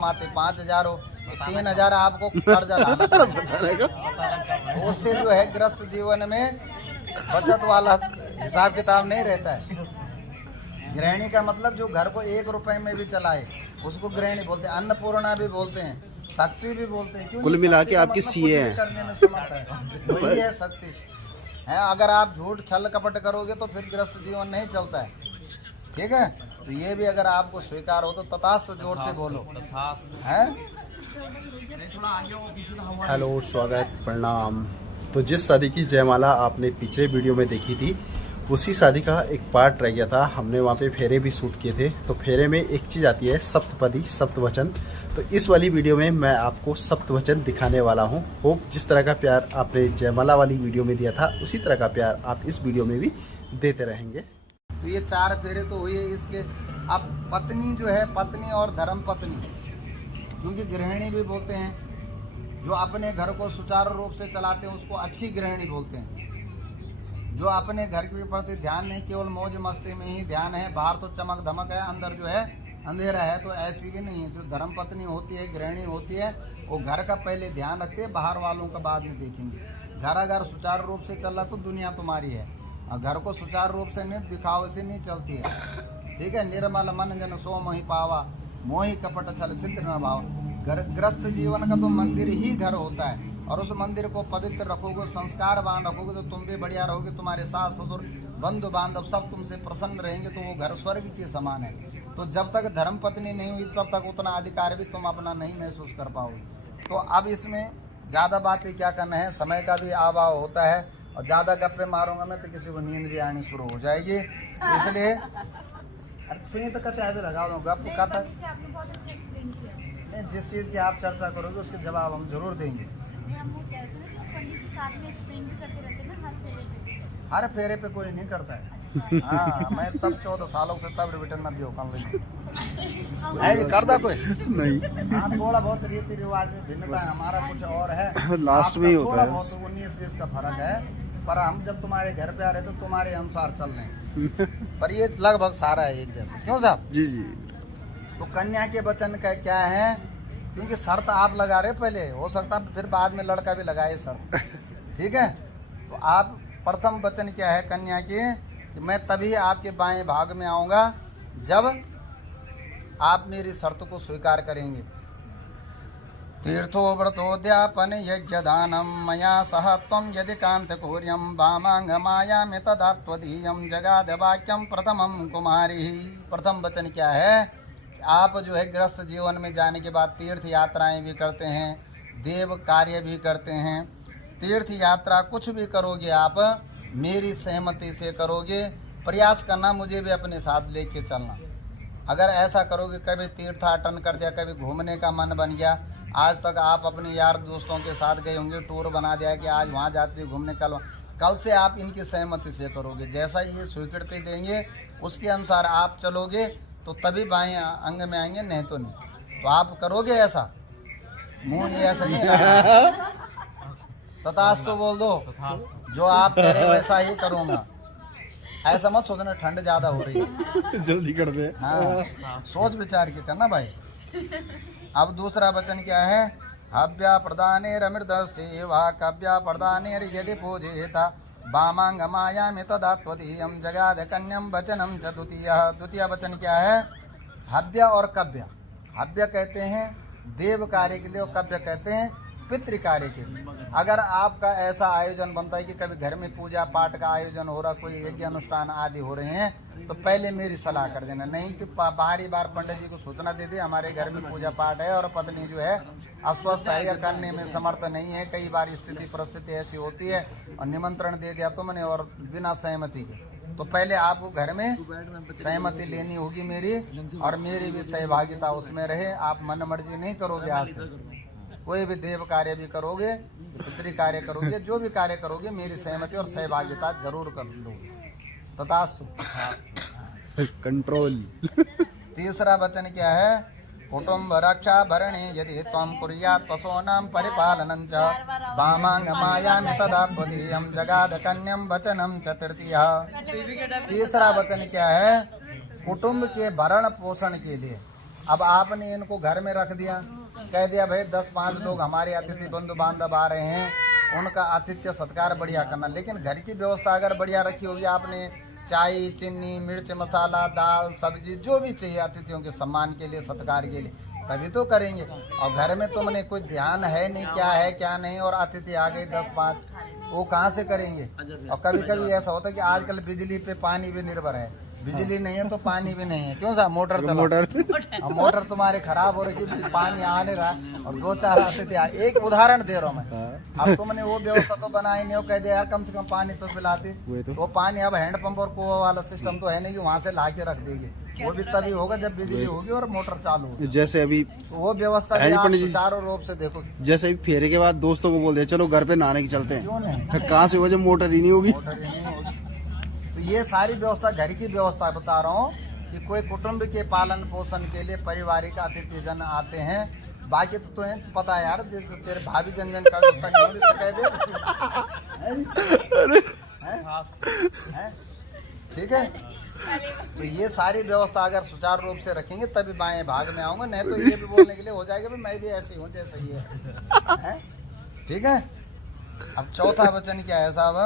कमाते 5,000 हो तो 3,000 आपको कर्जा लाना पड़ेगा। उससे जो है ग्रस्त जीवन में बचत वाला हिसाब किताब नहीं रहता है। गृहिणी का मतलब जो घर को 1 रुपए में भी चलाए उसको गृहिणी बोलते हैं, अन्नपूर्णा भी बोलते हैं, शक्ति भी बोलते हैं। क्यों? कुल मिला के आपकी मतलब सीए है करने में समर्थ है, वही है शक्ति है। अगर आप झूठ छल कपट करोगे तो फिर ग्रस्त जीवन नहीं चलता है। ठीक है, तो ये भी अगर आपको स्वीकार हो तो तथास्तु जोर से बोलो है। हेलो, स्वागत, प्रणाम। तो जिस शादी की जयमाला आपने पिछले वीडियो में देखी थी उसी शादी का एक पार्ट रह गया था। हमने वहाँ पे फेरे भी शूट किए थे। तो फेरे में एक चीज़ आती है सप्तपदी, सप्तवचन। तो इस वाली वीडियो में मैं आपको सप्तवचन दिखाने वाला हूँ। होप जिस तरह का प्यार आपने जयमाला वाली वीडियो में दिया था उसी तरह का प्यार आप इस वीडियो में भी देते रहेंगे। तो ये 4 फेरे तो हुए इसके। अब पत्नी जो है, पत्नी और धर्म पत्नी, क्योंकि गृहिणी भी बोलते हैं। जो अपने घर को सुचारू रूप से चलाते हैं उसको अच्छी गृहिणी बोलते हैं। जो अपने घर के प्रति ध्यान नहीं, केवल मौज मस्ती में ही ध्यान है, बाहर तो चमक धमक है, अंदर जो है अंधेरा है, तो ऐसी भी नहीं है। जो धर्म पत्नी होती है, गृहिणी होती है, वो घर का पहले ध्यान रखते हैं, बाहर वालों का बाद में देखेंगे। घर अगर सुचारू रूप से चल रहा तो दुनिया तुम्हारी है, और घर को सुचारू रूप से नहीं, दिखावे से नहीं चलती है। ठीक है, निर्मल मन जन सो मोहि पावा, मोहि कपट छल छिद्र न भाव। ग्रस्त जीवन का तो मंदिर ही घर होता है, और उस मंदिर को पवित्र रखोगे, संस्कारवान रखोगे तो तुम भी बढ़िया रहोगे, तुम्हारे सास ससुर बंधु बांधव सब तुमसे प्रसन्न रहेंगे, तो वो घर स्वर्ग के समान है। तो जब तक धर्म पत्नी नहीं हुई तब तक उतना अधिकार भी तुम अपना नहीं महसूस कर पाओगे। तो अब इसमें ज़्यादा बातें क्या करना है, समय का भी अभाव होता है, और ज़्यादा गप्पे मारूंगा मैं तो किसी को नींद भी आनी शुरू हो जाएगी। इसलिए तो कहते हैं लगा दो गप कहता, जिस चीज़ की आप चर्चा करोगे उसके जवाब हम जरूर देंगे। हर फेरे पे कोई नहीं करता है। हाँ, मैं तब 14 सालों से तब रिटर्न में भी होकर है करता कोई नहीं। हाँ, थोड़ा बहुत रीति रिवाज में भिन्नता है, हमारा कुछ और है, लास्ट में ही होता है। 19-20 का फर्क है, पर हम जब तुम्हारे घर पे आ रहे तो तुम्हारे अनुसार चल रहे हैं। पर ये लगभग सारा है एक जैसा। क्यों साहब? जी जी। तो कन्या के वचन का क्या है, क्योंकि शर्त आप लगा रहे पहले, हो सकता फिर बाद में लड़का भी लगाए शर्त। ठीक है, तो आप प्रथम वचन क्या है कन्या के, कि मैं तभी आपके बाएं भाग में आऊंगा जब आप मेरी शर्त को स्वीकार करेंगे। तीर्थो व्रतोद्यापन यज्ञ दानम मया सह त्वं यदि कांत कौर्यम वामांग मायामि तदा त्वदीयं जगाद वाक्यम प्रथमम कुमारी। प्रथम वचन क्या है, आप जो है गृहस्थ जीवन में जाने के बाद तीर्थ यात्राएं भी करते हैं, देव कार्य भी करते हैं। तीर्थ यात्रा कुछ भी करोगे आप मेरी सहमति से करोगे, प्रयास करना मुझे भी अपने साथ लेके चलना। अगर ऐसा करोगे, कभी तीर्थाटन कर दिया, कभी घूमने का मन बन गया, आज तक आप अपने यार दोस्तों के साथ गए होंगे, टूर बना दिया कि आज वहाँ जाते घूमने, कल से आप इनकी सहमति से करोगे। जैसा ये स्वीकृति देंगे उसके अनुसार आप चलोगे तो तभी बाएं अंग में आएंगे, नहीं तो नहीं। तो आप करोगे ऐसा, मुंह ये ऐसा नहीं तथास्तु बोल दो, जो आप कह रहे वैसा ही करूँगा। ऐसा मत सोचना ठंड ज्यादा हो रही है, जल्दी कर दे। हाँ, सोच विचार के करना भाई। अब दूसरा वचन क्या है, हव्या प्रदाने रमृद सेवा कव्या प्रदाने यदि पूजेता वामांग मायामि तदा त्वदीयं जगाद कन्यम वचनम च द्वितीयः। द्वितीय वचन क्या है, हव्य और कव्य। हव्य कहते हैं देव कार्य के लिए, और कव्य कहते हैं पितृ कार्य के लिए। अगर आपका ऐसा आयोजन बनता है कि कभी घर में पूजा पाठ का आयोजन हो रहा, कोई यज्ञ अनुष्ठान आदि हो रहे हैं, तो पहले मेरी सलाह कर देना, नहीं कि बाहरी बार पंडित जी को सूचना दे दे हमारे घर में पूजा पाठ है और पत्नी जो है अस्वस्थ है या करने में समर्थ नहीं है। कई बार स्थिति परिस्थिति ऐसी होती है, और निमंत्रण दे दिया तुमने और बिना सहमति के, तो पहले आपको घर में सहमति लेनी होगी मेरी, और मेरी भी सहभागिता उसमें रहे। आप मन मर्जी नहीं करोगे, आज से कोई भी देव कार्य भी करोगे, पितृ कार्य करोगे, जो भी कार्य करोगे मेरी सहमति और सहभागिता जरूर कर लोगे। तथास्तु। कंट्रोल। तीसरा वचन क्या है, कुटुंब रक्षा भरणे यदि त्वं कुर्यात् पशूनां परिपालनं च वामांग मायामि तदा त्वदीयं जगाद कन्यम वचनम च तृतीयः। तीसरा वचन क्या है, कुटुंब के भरण पोषण के लिए, अब आपने इनको घर में रख दिया, कह दिया भाई 10-5 लोग हमारे अतिथि बंधु बांधव आ रहे हैं, उनका आतिथ्य सत्कार बढ़िया करना। लेकिन घर की व्यवस्था अगर बढ़िया रखी होगी आपने, चाय चीनी मिर्च मसाला दाल सब्जी जो भी चाहिए अतिथियों के सम्मान के लिए सत्कार के लिए, तभी तो करेंगे। और घर में तुमने कोई ध्यान है नहीं क्या है क्या नहीं, और अतिथि आ गए 10-5, वो कहाँ से करेंगे। और कभी कभी ऐसा होता है कि आजकल बिजली पे पानी भी निर्भर है, बिजली नहीं है तो पानी भी नहीं है, क्यों साहब मोटर चलाओ। मोटर तुम्हारे खराब हो रही है, पानी आ नहीं रहा, और 2-4 अतिथि आ। एक उदाहरण दे रहा हूँ मैं। अब तुमने वो व्यवस्था तो बनाई नहीं हो, कह दिया यार कम से कम पानी तो पिलाती, वो पानी अब हैंडपंप और कुआ वाला सिस्टम तो है नहीं कि वहाँ से ला के रख देगी, वो भी तभी होगा जब बिजली होगी और मोटर चालू होगी। जैसे अभी वो व्यवस्था भी आप सुचारू रूप से देखो। जैसे अभी फेरे के बाद दोस्तों को बोल दिया चलो घर पे नहाने की चलते हैं, क्यों नहीं, फिर कहाँ से हो जब मोटर ही नहीं होगी। मोटर ही नहीं होगी। तो ये सारी व्यवस्था घर की व्यवस्था बता रहा हूँ कि कोई कुटुंब के पालन पोषण के लिए पारिवारिक अतिथि जन आते हैं। बाकी तो तुम्हें पता है यार, तेरे भाभी जन कर कह दे, ठीक है। तो ये सारी व्यवस्था अगर सुचारू रूप से रखेंगे तभी बाएं भाग में आऊंगा, नहीं तो ये भी बोलने के लिए हो जाएगा मैं भी ऐसे हूँ जैसे ये है, ठीक है। अब चौथा वचन क्या है साहब,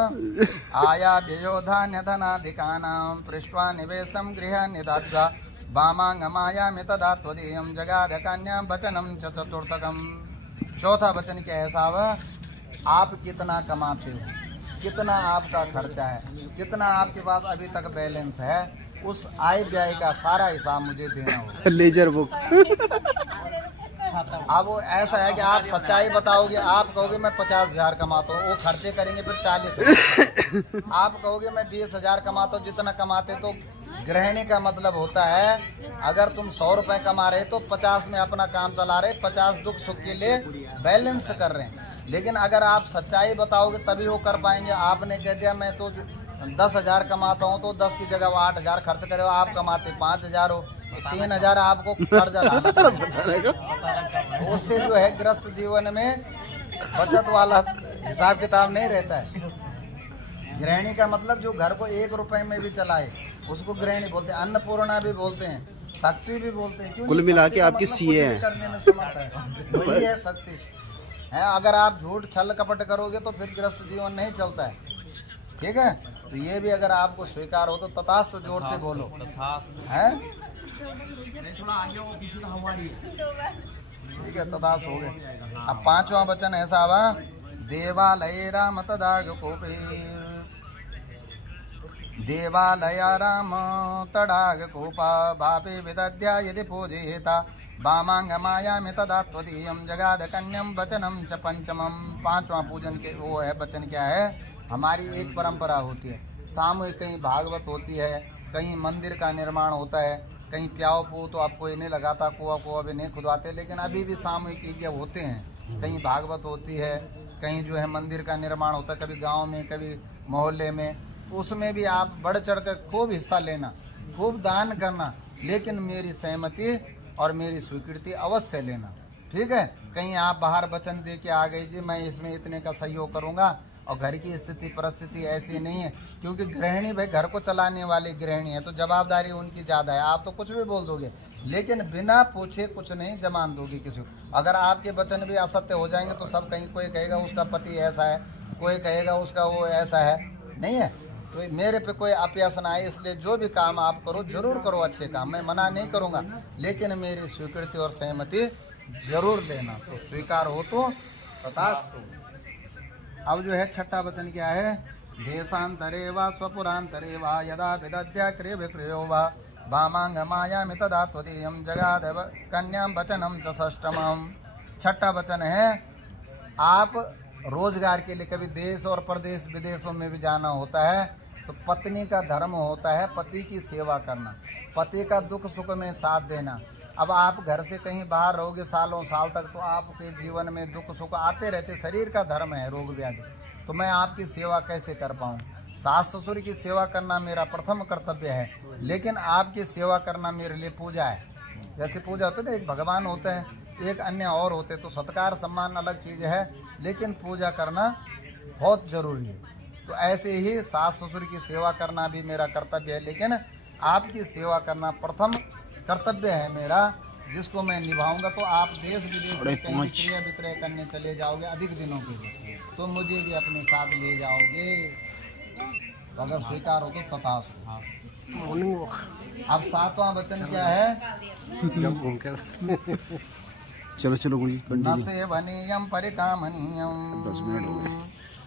आया व्ययोधान्य धनाधिकानां पृष्ठवा निवेशम गृह निदात्वा वामांगमायामि तदा त्वदीयं जगाद कन्यां वचनम च चतुर्थकम। चौथा वचन क्या है साहब, आप कितना कमाते हो, कितना आपका खर्चा है, कितना आपके पास अभी तक बैलेंस है, उस आय व्यय का सारा हिसाब मुझे देना होगा। Laser book. अब वो ऐसा है कि आप सच्चाई बताओगे, आप कहोगे मैं 50,000 कमाता हूँ, वो खर्चे करेंगे फिर 40,000। आप कहोगे मैं 20,000 कमाता हूँ, जितना कमाते तो गृहिणी का मतलब होता है अगर तुम 100 रुपए कमा रहे तो 50 में अपना काम चला रहे, 50 दुख सुख के लिए बैलेंस कर रहे हैं। लेकिन अगर आप सच्चाई बताओगे तभी वो कर पाएंगे। आपने कह दिया मैं तो 10,000 कमाता हूँ, तो 10 की जगह वो 8,000 खर्च करे, आप कमाते 5,000 हो, 3,000 आपको कर्जा लाना पड़ेगा। उससे जो है ग्रस्त जीवन में बचत वाला हिसाब किताब नहीं रहता है। गृहिणी का मतलब जो घर को 1 रुपए में भी चलाए उसको गृहिणी बोलते हैं, अन्नपूर्णा भी बोलते हैं, शक्ति भी बोलते हैं। कुल मिला के आपकी सीए है, करने में समर्थ है, वही है शक्ति है। अगर आप झूठ छल कपट करोगे तो फिर ग्रस्त जीवन नहीं चलता है, ठीक है। तो ये भी अगर आपको स्वीकार हो तो तथास्तु जोर से बोलो, है ठीक है, तथास्तु हो गए। अब 5वां वचन है साहब, देवालय राम तदाग कोपे, देवालय राम तडाग कोपा बापे विदद्या यदि पूजयेता वामांगमायामि तदा त्वदीयं जगाद कन्यम वचनम च पंचमम। 5वां पूजन के वो है वचन क्या है, हमारी एक परंपरा होती है सामूहिक, कहीं भागवत होती है, कहीं मंदिर का निर्माण होता है, कहीं प्याव पो तो आपको ये नहीं लगाता, कुआ भी नहीं खुदवाते, लेकिन अभी भी सामूहिक यज्ञ होते हैं। कहीं भागवत होती है, कहीं जो है मंदिर का निर्माण होता है, कभी गांव में कभी मोहल्ले में, उसमें भी आप बढ़ चढ़ कर खूब हिस्सा लेना, खूब दान करना, लेकिन मेरी सहमति और मेरी स्वीकृति अवश्य लेना, ठीक है। कहीं आप बाहर वचन दे के आ गई जी मैं इसमें इतने का सहयोग करूंगा, और घर की स्थिति परिस्थिति ऐसी नहीं है, क्योंकि गृहिणी भाई घर को चलाने वाली गृहिणी है तो जवाबदारी उनकी ज़्यादा है। आप तो कुछ भी बोल दोगे, लेकिन बिना पूछे कुछ नहीं जमान दोगे किसी को। अगर आपके वचन भी असत्य हो जाएंगे तो सब कहीं, कोई कहेगा उसका पति ऐसा है, कोई कहेगा उसका वो ऐसा है, नहीं है। तो मेरे पे कोई अपयश ना आए, इसलिए जो भी काम आप करो जरूर करो, अच्छे काम, मैं मना नहीं करूँगा, लेकिन मेरी स्वीकृति और सहमति जरूर देना। तो स्वीकार हो तो तथास्तु। अब जो है 6ठा वचन क्या है, देशांतरे वा स्वपुरांतरे वा यदा विदद्या क्रिय विक्रियो वा वामांगमायामि तदा त्वदीयं जगाद कन्यां वचनम च षष्ठमम्। 6ठा वचन है, आप रोजगार के लिए कभी देश और प्रदेश विदेशों में भी जाना होता है तो पत्नी का धर्म होता है पति की सेवा करना, पति का दुख सुख में साथ देना। अब आप घर से कहीं बाहर रहोगे सालों साल तक तो आपके जीवन में दुख सुख आते रहते, शरीर का धर्म है रोग व्याधि, तो मैं आपकी सेवा कैसे कर पाऊँ। सास ससुर की सेवा करना मेरा प्रथम कर्तव्य है, लेकिन आपकी सेवा करना मेरे लिए पूजा है। जैसे पूजा होती है ना, एक भगवान होते हैं, एक अन्य और होते, तो सत्कार सम्मान अलग चीज़ है, लेकिन पूजा करना बहुत जरूरी है। तो ऐसे ही सास ससुर की सेवा करना भी मेरा कर्तव्य है, लेकिन आपकी सेवा करना प्रथम कर्तव्य है मेरा। जिसको मैं निभाऊंगा, तो आप देश विदेश में कहीं क्रिया विक्रय करने चले जाओगे अधिक दिनों के लिए, तो मुझे भी अपने साथ ले जाओगे। तो अगर स्वीकार हो तो तथास्तु। अब 7वां वचन क्या है? चलो चलो गुरुजी न कंटिन्यू। सेवनीयं परिकामनीयं 10 मिनट हो गए।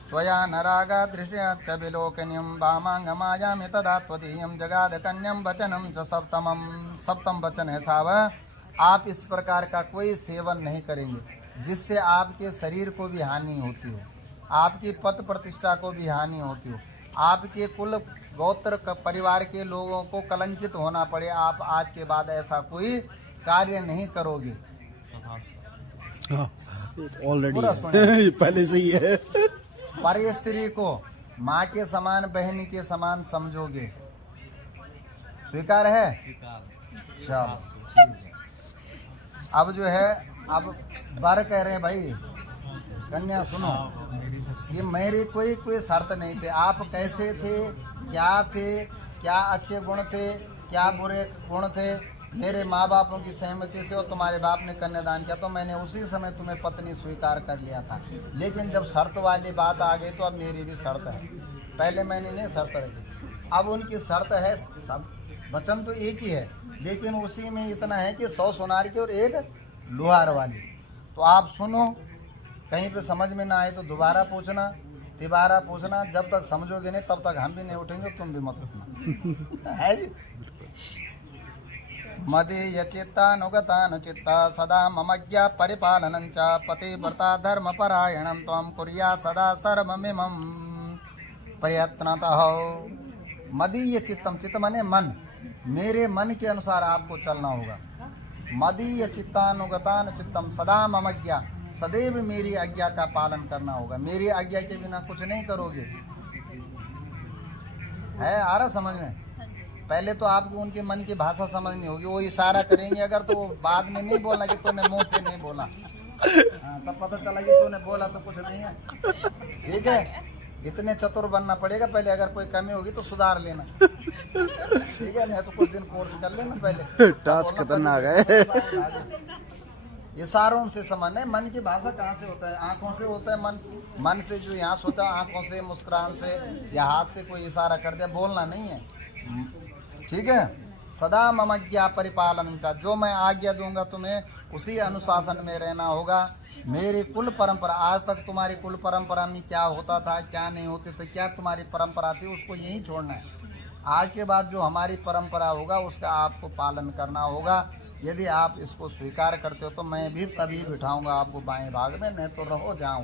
त्वया नरागा दृष्ट्या च विलोकनीयं वामांगमायामि तदा त्वदीयं जगाद कन्यं वचनं च सप्तमं। सप्तम वचन है साहब, आप इस प्रकार का कोई सेवन नहीं करेंगे जिससे आपके शरीर को भी हानि होती हो, आपकी पद प्रतिष्ठा को भी हानि होती हो, आपके कुल गोत्र परिवार के लोगों को कलंकित होना पड़े। आप आज के बाद ऐसा कोई कार्य नहीं करोगे। ऑलरेडी पूरा सुने। ये पहले से ही है। पर स्त्री को माँ के समान, बहन के समान समझोगे। स्वीकार है? चलो ठीक है। अब जो है, अब बर कह रहे हैं भाई कन्या सुनो, ये मेरी कोई शर्त नहीं थे। आप कैसे थे, क्या थे, क्या अच्छे गुण थे, क्या बुरे गुण थे, मेरे माँ बापों की सहमति से और तुम्हारे बाप ने कन्यादान किया तो मैंने उसी समय तुम्हें पत्नी स्वीकार कर लिया था। लेकिन जब शर्त वाली बात आ गई तो अब मेरी भी शर्त है। पहले मैंने नहीं शर्त रखी, अब उनकी शर्त है। सब वचन तो एक ही है, लेकिन उसी में इतना है कि 100 सोनार की और 1 लोहार वाली। तो आप सुनो, कहीं पे समझ में ना आए तो दोबारा पूछना, तिबारा पूछना। जब तक समझोगे नहीं तब तक हम भी नहीं उठेंगे, तुम भी मत उठना है जी। मदीय चित्तानुगतान चित्ता सदा ममज्ञा परिपालनं च पतिव्रता धर्मपरायणं त्वं कुर्या सदा सर्वमिमं प्रयत्नतः। मदीय चित्तम, चित्त माने मन, मेरे मन के अनुसार आपको चलना होगा। मदीय चित्तानुगतान चित्तम सदा ममज्ञा, सदैव मेरी आज्ञा का पालन करना होगा। मेरी आज्ञा के बिना कुछ नहीं करोगे। है आ रहा समझ में? पहले तो आपको उनके मन की भाषा समझनी होगी। वो इशारा करेंगे अगर, तो बाद में नहीं बोलना कि तूने मुंह से नहीं बोला। हाँ, तब पता चला कि तूने बोला तो कुछ नहीं है। ठीक है, इतने चतुर बनना पड़ेगा पहले। अगर कोई कमी होगी तो सुधार लेना, ठीक है? नहीं तो कुछ दिन कोर्स कर लेना पहले। टास्क खतरनाक है। इशारों से समझना है। मन की भाषा कहाँ से होता है? आंखों से होता है। मन से जो यहाँ सोचा, आंखों से, मुस्कुरान से या हाथ से कोई इशारा कर दिया, बोलना नहीं है। ठीक है? सदा ममज्ञा परिपालन चा, जो मैं आज्ञा दूंगा तुम्हें उसी अनुशासन में रहना होगा। मेरी कुल परंपरा, आज तक तुम्हारी कुल परंपरा में क्या होता था, क्या नहीं होते थे, क्या तुम्हारी परंपरा थी, उसको यही छोड़ना है। आज के बाद जो हमारी परंपरा होगा उसका आपको पालन करना होगा। यदि आप इसको स्वीकार करते हो तो मैं भी तभी बिठाऊंगा आपको बाएं भाग में, नहीं तो रहो जाओ।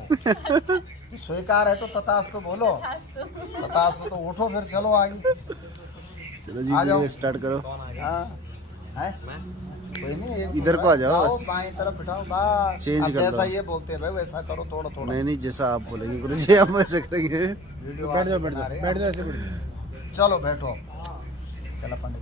स्वीकार है तो तथास्तु बोलो, तथास्तु तो उठो फिर चलो आगे। चलो जी आ जाओ। वीडियो स्टार्ट करो। हाँ है कोई नहीं, इधर को आ जाओ, बस। बाएं तरफ बिठाओ, बस। चेंज अब कर जैसा दो। ये बोलते हैं भाई वैसा करो, थोड़ा थोड़ा। नहीं नहीं, जैसा आप बोलेंगे गुरुजी आप वैसे करेंगे। वीडियो बैठ जाओ, चलो बैठो। चलो पंडित।